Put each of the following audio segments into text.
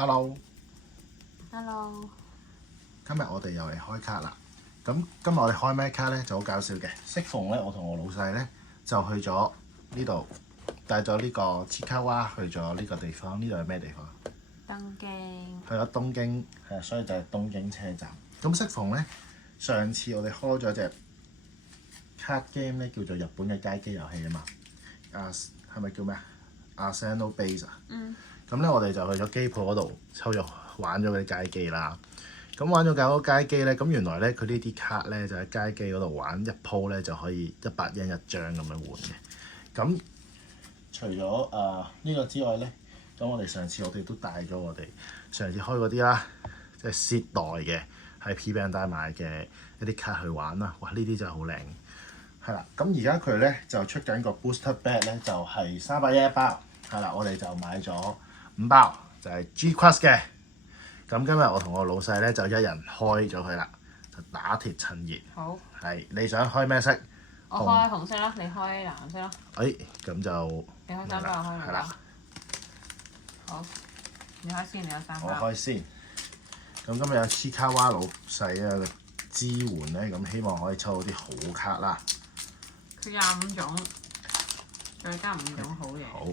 Hello， Hello，今日我哋又嚟開卡啦。咁今日我哋開咩卡咧就好搞笑嘅。適逢咧，我同我老細咧就去咗呢度，帶咗呢個切卡哇去咗呢個地方。呢度係咩地方？東京。去咗東京，係啊，所以就係東京車站。咁適逢咧，上次我哋開咗隻卡 game 咧，叫做日本嘅街機遊戲啊嘛。係咪叫咩啊？Arsenal Base 啊。咁咧，我哋就去咗機鋪嗰度抽咗玩咗嗰啲街機啦。咁玩咗搞嗰街機咧，咁原來咧佢呢啲卡咧就喺街機嗰度玩一鋪咧就可以100yen一張咁樣換嘅。咁除咗呢個之外咧，咁我哋上次我哋都帶咗我哋上次開嗰啲啦，即係 set 代嘅喺 P Bandai 買嘅一啲卡去玩啦。哇！呢啲真係好靚。係啦，咁而家佢咧就出緊個 booster bag 咧，就係300yen一包。係啦，我哋就買咗5包，就係 G-Quest 嘅。咁今日我同我老細咧就一人開咗佢啦，就打鐵趁熱。好。係，你想開咩色？我開紅色啦，你開藍色啦。咁就你開3包，我開2包。係啦。好。你開先，你有3包。我開先。咁今日有黐卡哇老細嘅支援咧，咁希望可以抽到啲好卡啦。佢25種，再加5種好嘢。好。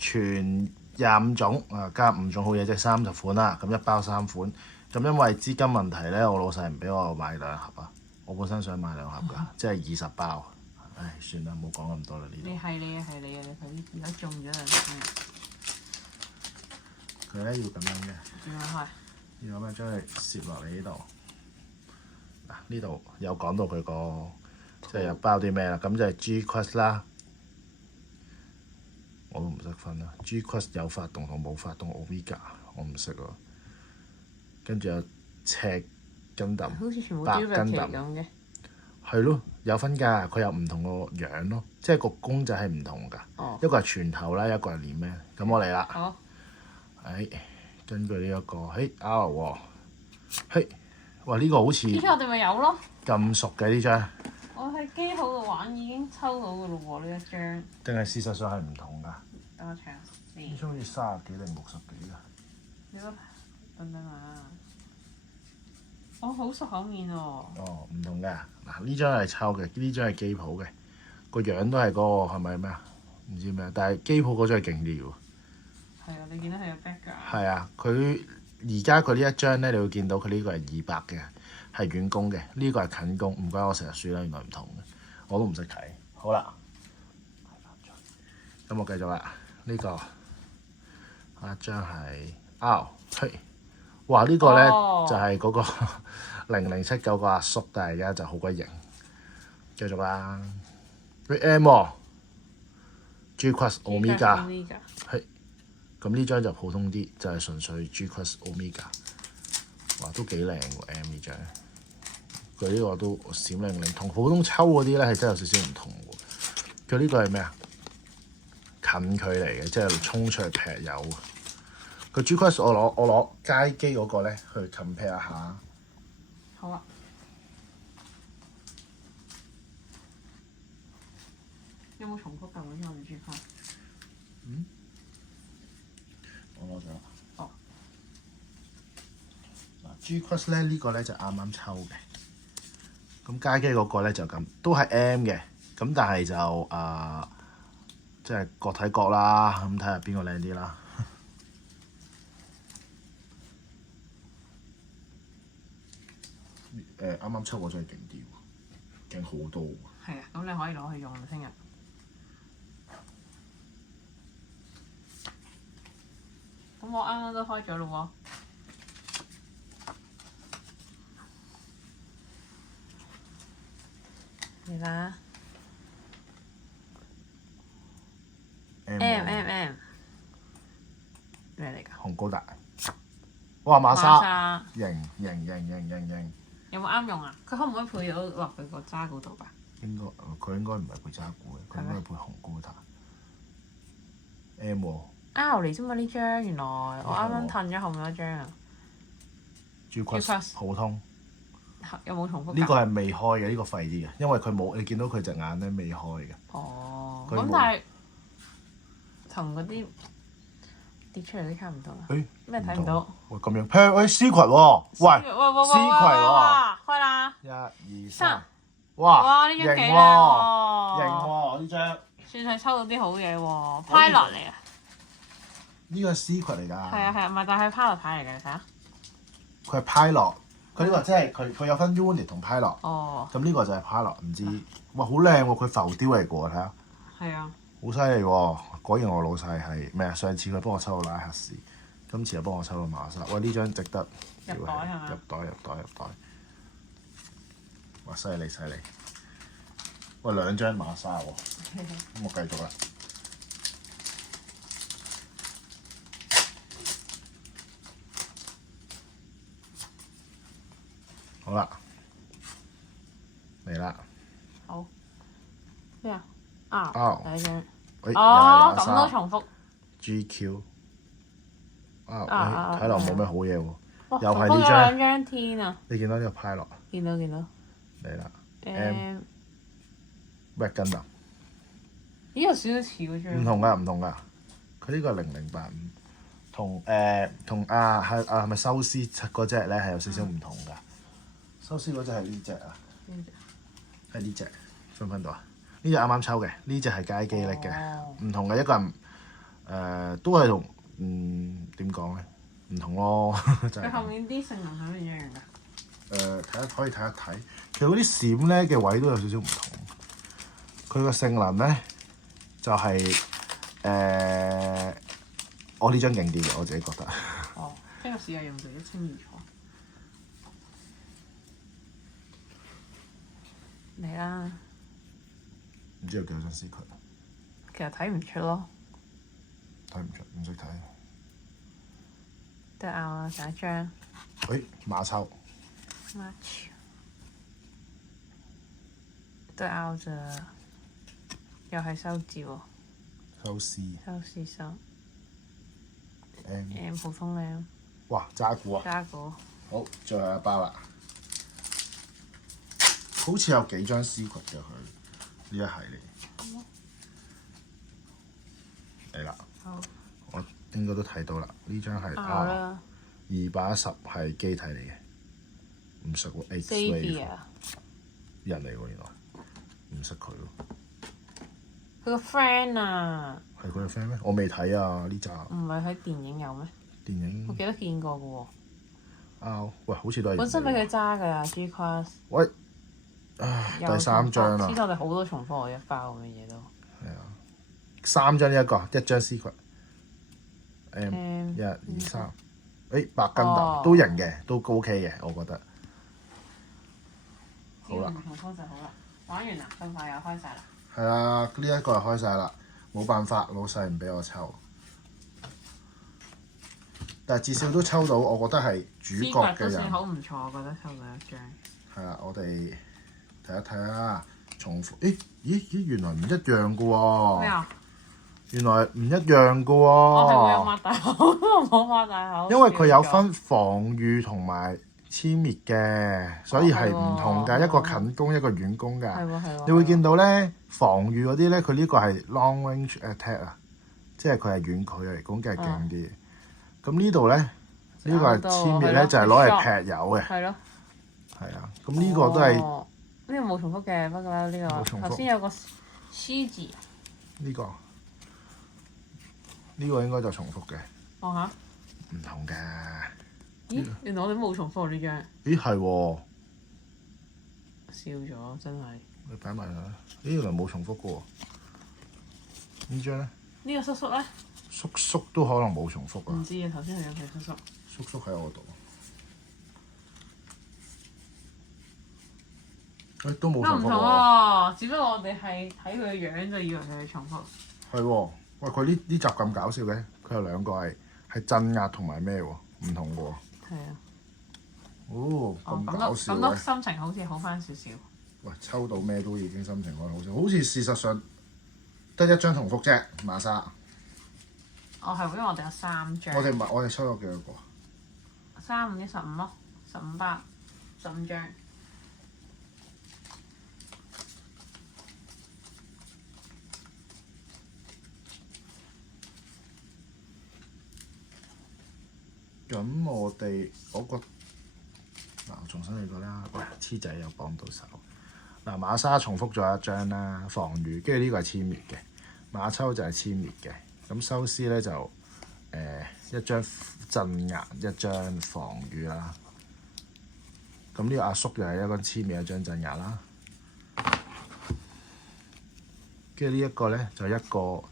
全25種加5種好嘢，即係30款啦。咁一包3款。咁因為資金問題咧，我老細唔俾我買2盒啊。我本身想買2盒㗎，即係20包。唉，算啦，唔好講咁多啦呢啲。你係你佢而家中咗啦。佢咧要咁樣嘅。點樣開？要咁樣將佢攝落嚟呢度。嗱，呢度有講到佢個即係有包啲咩啦。咁就係 G-Quest 啦。我都唔識分啦。G-Quest 有發動同冇發動 Omega， 我唔識喎。跟住有赤根揼、好似全部白都根揼咁嘅。係咯，有分㗎。佢有唔同個樣咯，即係個公仔係唔同㗎。哦。一個係全頭啦，一個係連咩？咁我嚟啦。好。根據呢一個R 喎，哇！呢個好似呢張我哋咪有咯。咁熟嘅呢張。我喺機鋪度玩已經抽到㗎咯喎，呢一張。定係事實上係唔同㗎？等我 check 先。呢張好似30幾定60幾㗎？你個等等啊！我好熟口面喎。哦，唔同㗎。嗱，呢張係抽嘅，呢張係機鋪嘅，個樣都係嗰個係咪咩啊？唔知咩，但係機鋪嗰張係勁啲喎。係啊，你見到佢有 background。係啊，佢而家佢呢一張咧，你會見到佢呢個係200嘅，係遠攻嘅，呢個係近攻。唔怪我成日輸啦，原來唔同嘅，我都唔識睇。好啦，咁我繼續啦。呢個一張係 R，哇！呢個咧就係嗰個0079個阿叔，但係而家就好鬼型。繼續啦 ，Red M 喎 ，G-Quest Omega。咁呢張就普通啲，就係純粹 G-Quest Omega。哇，都幾靚喎 M 呢張。佢呢個都閃靈靈，同普通抽嗰啲咧係真係有少少唔同喎。佢呢個係咩啊？近距離嘅，即係衝出去劈友。佢 G-Quest 我攞街機嗰個咧去 compare 下。好啊。有冇重複㗎？好似我哋 G-Quest。我攞咗。哦。G-Quest 咧呢個咧就啱啱抽嘅。咁街機嗰個咧就咁，都係 M 嘅。咁但係就即係各睇各啦。咁睇下邊個靚啲啦。啱啱抽嗰張係勁啲喎，勁好多喎。係啊，咁你可以攞去用聽日。咁我啱啱都開咗咯喎。嚟啦 ！M 咩嚟㗎？紅高達。哇！馬莎。莎。型。有冇啱用啊？佢可唔可以配到落去個渣嗰度㗎？佢應該唔係配渣古嘅，佢應該係配紅高達。M 喎。R 嚟啫嘛呢張，原來我啱啱褪咗後面嗰張啊。G-Quest 普通。有冇重複？呢個係未開嘅，呢個廢啲嘅，因為佢冇你見到佢隻眼咧未開嘅。哦。佢冇咁但係同嗰啲跌出嚟都差唔多啦。誒咩睇唔到？喂咁樣 pair 誒 C 群喎，喂 C 群喎，開啦！1、2、3，哇！哇！呢張幾型靚喎，型喎，喎呢張。算係抽到啲好嘢喎，Pilot 嚟啊！呢個係 C 群嚟㗎。係啊係啊，唔係但係 Pilot 牌嚟嘅，睇下。佢係 Pilot，佢呢個即係佢有分 Unit 同 Pilot。哦。咁呢個就係 Pilot，唔知哇好靚喎！佢浮雕嚟㗎喎，睇下。係啊。好犀利喎！果然我老細係咩啊？上次佢幫我抽到拉克士，今次又幫我抽到馬莎。喂，呢張值得入袋係嘛？入袋。哇！犀利！喂，2張馬莎喎，咁我繼續啦。好啦，嚟啦。好。咩啊？啊。哦第一張。誒，哦，咁又係馬莎都重複。GQ。啊睇落冇咩好嘢喎。哇！又係呢重複咗張兩張天啊！你見到呢個 Pilot？見到。嚟啦。Red Gundam。咦？有少少似嗰張。唔同㗎。佢呢個係0085，同係咪修斯嗰隻咧係有少少唔同㗎。修斯嗰隻係呢隻啊。係呢隻，分唔分到啊？呢隻啱啱抽嘅，呢隻係街機力嘅，唔同嘅一個人都係同點講咧？唔同咯，就係。佢後面啲性能係咪一樣㗎？可以睇一睇，其實嗰啲閃咧嘅位都有少少唔同。佢個性能咧就係我呢張勁啲嘅，我自己覺得。哦，聽個試下用就一清二楚。嚟啦！唔知有幾多張 C 群？其實睇唔出咯。睇唔出，唔識睇。都拗啊！第一張。馬抽。Match。都拗咋？又係收字喎。收 C。收 C 收。M。普通靚。哇！渣古啊！渣古。好，最後一包啦。好似有幾張 C 群嘅佢呢一系列。嚟啦！好。我應該都睇到啦，呢張係210係機體嚟嘅，唔識喎 X-Wave 人嚟喎原來，唔識佢喎。佢個 friend 啊！係佢個 friend 咩？我未睇啊呢集。唔係喺電影有咩？電影我記得見過嘅喎。喂，好似都係。本身俾佢揸㗎 G-Class。喂，第3張啦。黐到我哋好多重複一包咁嘅嘢都。係啊，3張呢一張 C 群。1、2、3，白Gundam都型嘅，都 OK 嘅，我覺得。好啦。唔重複就好啦。玩完啦，咁快又開晒啦。係啊，呢一個就開晒啦，冇辦法，老細唔俾我抽。但係至少都抽到，我覺得係主角嘅人。都算好唔錯，我覺得抽到一張。係啊，我哋睇一睇啦，重複。咦，原來唔一樣嘅喎。咩啊？原來唔一樣嘅喎。我係會有擘大口，冇擘大口。因為佢有分防禦同埋殲滅嘅，所以係唔同㗎。一個近攻，一個遠攻㗎。係喎。你會見到咧，防禦嗰啲咧，佢呢個係 long range attack 啊，即係佢係遠距離攻擊係勁啲。咁呢度咧，呢個係殲滅咧，就係攞嚟劈友嘅。係咯。係啊，咁呢個都係。呢個冇重複嘅，不過呢個頭先有個 C 字。呢個應該就重複嘅。望下。唔同嘅。咦？原來我哋冇重複呢張。咦係喎。笑咗真係。你擺埋佢。原來冇重複嘅喎。呢張咧？呢個叔叔咧？叔都可能冇重複啊。唔知啊，頭先係有睇叔叔。叔喺我度。都冇重複喎。都唔同喎，只不過我哋係睇佢嘅樣就以為佢係重複。係喎，喂，佢呢集咁搞笑嘅，佢有兩個係鎮壓同埋咩喎？唔同嘅喎。係啊。哦，咁搞笑嘅。咁都心情好似好翻少少。喂，抽到咩都已經心情好少，好似事實上得一張重複啫，馬莎。係因為我哋有3張。我哋抽咗幾多個？3、5、15咯，15包，15張。咁我哋我覺嗱，我重新嚟過啦。喂，黐仔又幫到手。嗱，馬莎重複咗一張啦，防禦，跟住呢個係殲滅嘅，馬秋就係殲滅嘅。咁修斯咧就一張鎮壓，一張防禦啦。咁呢個阿叔又係一個殲滅，一張鎮壓啦。跟住呢一個咧就一個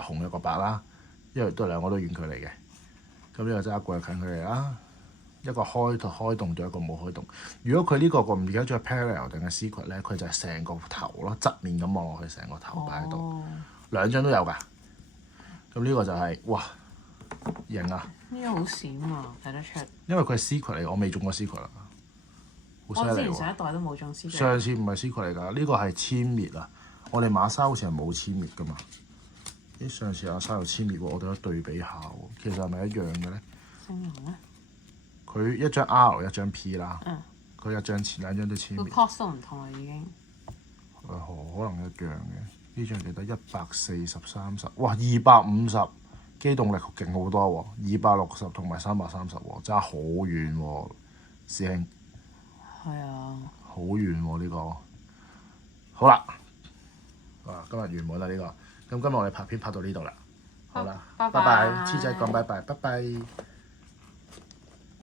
紅一個白啦，因為都兩個都遠距離嘅。咁呢個真係一個近距離啦，一個開動咗，一個冇開動。如果佢呢個唔記得咗係 parallel 定係 secret 咧，佢就係成個頭咯，側面咁望落去，成個頭擺喺度，兩張都有㗎。咁呢個就係哇型啊！呢個好閃啊，睇得出。因為佢係 secret 嚟，我未中過 secret 啊，好犀利喎！我之前上一代都冇中 secret。上次唔係 secret 嚟㗎，呢個係殲滅啊！我哋馬莎好似係冇殲滅㗎嘛。咦，上次阿莎有殲滅喎，我哋可以對比下喎。其實係咪一樣嘅咧？星龍咧？佢一張 R 一張 P 啦。嗯。佢兩張都殲滅。個 cost 都唔同啦，已經。可能一樣嘅。呢張記得140/30，哇250，機動力勁好多喎，260同埋330喎，爭好遠喎，師兄。係啊。好遠喎呢個。好啦，今日完滿啦呢個。咁今日我哋拍片拍到呢度啦。好啦，拜拜，黐仔講拜拜，拜拜。